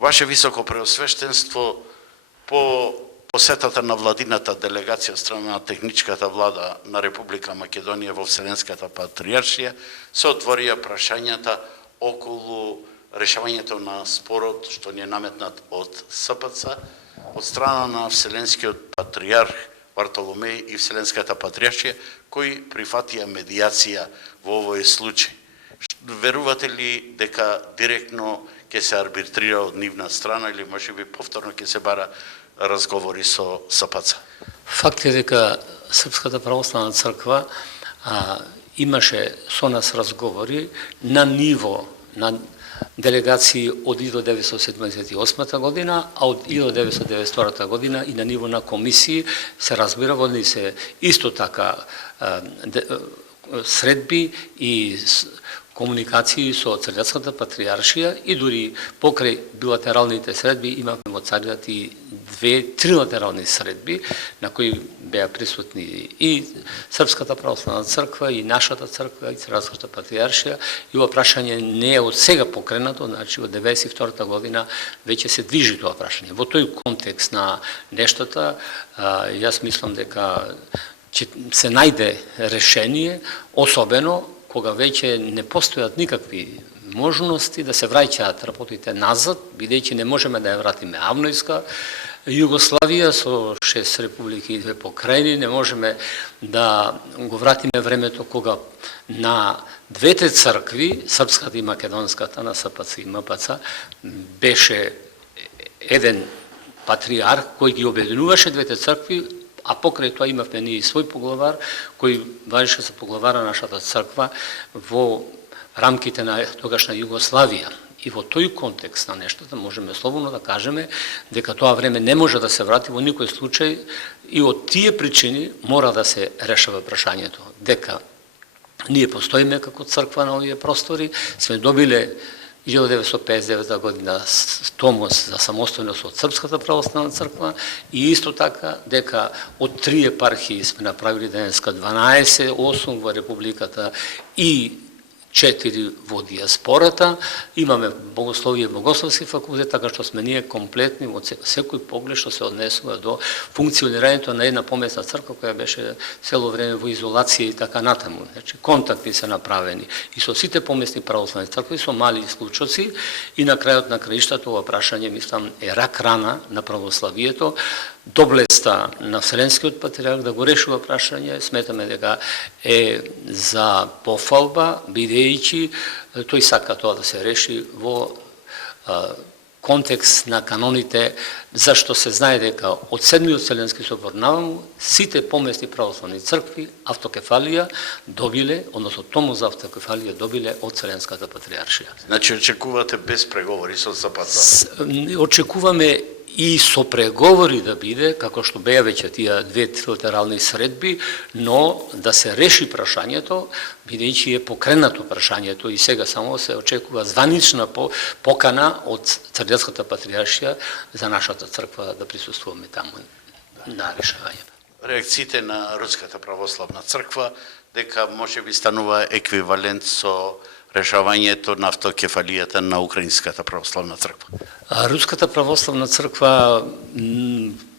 Ваше високо преосвештенство, по посетата на владината делегација од страна на техничката влада на Република Македонија во Вселенската патриаршија, се отворија прашањата околу решавањето на спорот што ни е наметнат од СПЦ, од страна на Вселенскиот патриарх Вартоломеј и Вселенската патриаршија, кои прифатија медијација во овој случај. Верувате ли дека директно ќе се арбитрира од нивна страна или можеби повторно ќе се бара разговори со СПЦ? Факт е дека Српската православна црква имаше со нас разговори на ниво на делегации од 1978 година, а од 1992 година и на ниво на комисии се разбира, водени се исто така средби и комуникации со Црквата патриаршија и дури покрај билатералните средби имавме во Царјат и 2-3 латерални средби на кои беа присутни и Српската православна црква и нашата црква и Црквата патриаршија и ова прашање не е од сега покренато, значи од 92 година веќе се движи тоа прашање. Во тој контекст на нештата јас мислам дека ќе се најде решение, особено кога веќе не постојат никакви можности да се враќаат работите назад, бидејќи не можеме да ја вратиме Авнојска Југославија со 6 републики и 2 покрајни, не можеме да го вратиме времето кога на двете цркви, српската и македонската, на СПЦ и МПЦ, беше еден патриарх кој ги обединуваше двете цркви, а покрај тоа имавме ние свој поглавар, кој важеше за поглавара нашата црква во рамките на тогашна Југославија. И во тој контекст на нештата можеме слободно да кажеме дека тоа време не може да се врати во никој случај и од тие причини мора да се решава прашањето. Дека ние постоиме како црква на овие простори, сме добиле 1959 година томос за самостојност од Српската православна црква и исто така дека од 3 епархии сме направили денеска 12, 8 во републиката и 4 во диаспората, имаме богословие и богословски факултет, така што сме ние комплетни во секој поглед што се однесува до функционирањето на една помесна црква која беше цело време во изолација и така натаму. Значи, контакти се направени и со сите помесни православни цркви, со мали случоци и на крајот на краиштата ова прашање, мислам, е рак рана на православието. Доблеста на Вселенскиот патриарх да го решува прашање, сметаме дека е за пофалба, бидејќи тој сака тоа да се реши во контекст на каноните, зашто се знае дека од 7-миот Вселенски собор наваму сите помесни православни цркви автокефалија добиле, односно тому за автокефалија добиле од Вселенската патриаршија. Значи очекувате без преговори со СПЦ? Очекуваме и со преговори да биде, како што беа веќе тие 2 трилатерални средби, но да се реши прашањето, бидејќи е покренато прашањето и сега само се очекува званична покана од Црквата патриаршија за нашата црква да присуствуваме таму на решавањето. Реакциите на Руската православна црква дека може би станува еквивалент со решавањето на автокефалијата на Украинската православна црква. Руската православна црква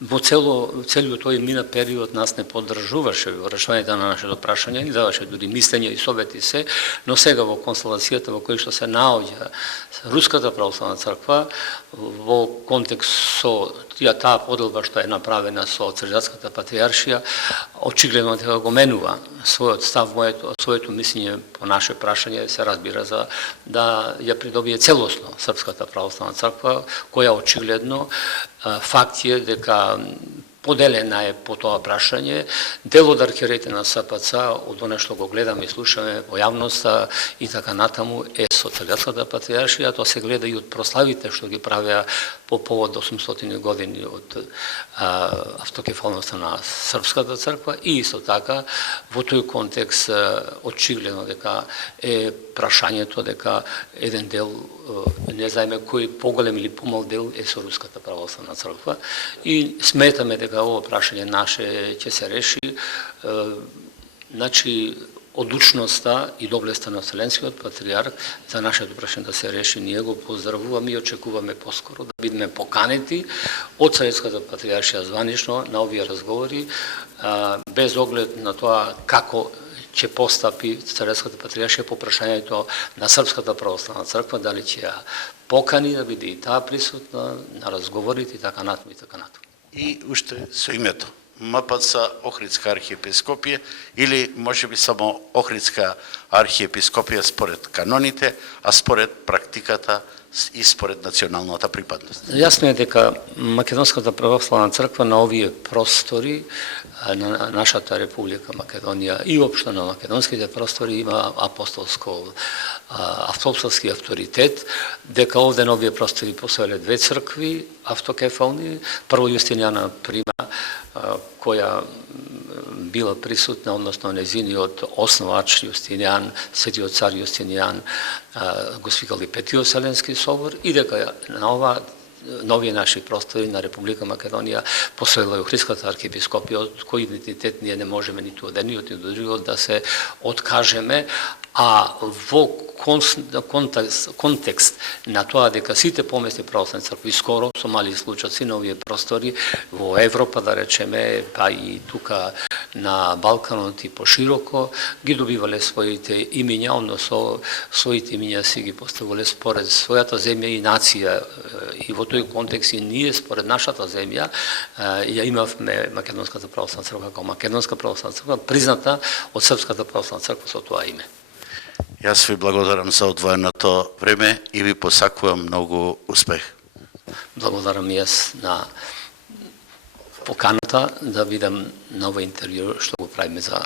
во целиот тој мина период нас не поддржуваше во решавањето на нашето прашање, ни даваше дури мислења и совети се, но сега во констелацијата во која што се наоѓа Руската православна црква во контекст со таа поделба што е направена со Црквата патриаршија, очигледно дека го менува својот став, своето мислење по наше прашање, се разбира за да ја придобие целосно Српската православна црква, која очигледно факт е дека поделена е по тоа прашање. Дел од архиереите на СПЦ, од оно што го гледаме и слушаме во јавноста и така натаму, е со Црквата патриаршија, тоа се гледа и од прославите што ги правеа по повод 800 години од автокефалноста на Српската црква и исто така во тој контекст очигледно дека е прашањето дека еден дел, не знаеме кој поголем или помал дел е со Руската православна црква и сметаме дека ово прашање наше ќе се реши. Значи, одлучноста и доблеста на Вселенскиот патриарх за нашето прашање да се реши. Ние го поздравуваме и очекуваме поскоро да бидеме поканети од Царската патриаршија званично на овие разговори, без оглед на тоа како ќе постапи Царската патриаршија по прашањето на Српската православна црква, дали ќе ја покани да биде и таа присутна на разговорите и така натаму и така натаму. И уште со името МПЦ Охридска архиепископија или можеби само Охридска архиепископија според каноните, а според практиката и според националната припадност. Јасно е дека Македонската православна црква на овие простори на нашата Република Македонија и општо на македонските простори има апостолски авторитет, дека овде на овие простори постоеле две цркви автокефални, прво Јустинијана прима, која била присутна, односно незиниот основач Јустинијан, светиот цар Јустинијан, го свикали Петиот Вселенски собор, и дека на овие наши простори на Република Македонија постоела и Охридската архиепископија, од кој идентитет ние не можеме ниту од едниот ни од другиот да се откажеме, а во контекст на тоа дека сите поместни православни цркви скоро со мали случаи на овие простори во Европа, да речеме, па и тука на Балканот и пошироко, ги добивале своите имиња, односно своите имиња си ги поставале според својата земја и нација, и во тој контекст и ние според нашата земја ја имавме Македонската православна црква како Македонска православна црква, призната од Српската православна црква со тоа име. Јас ви благодарам за одвоеното време и ви посакувам многу успех. Благодарам јас на поканата да бидам на ова интервју што го правиме за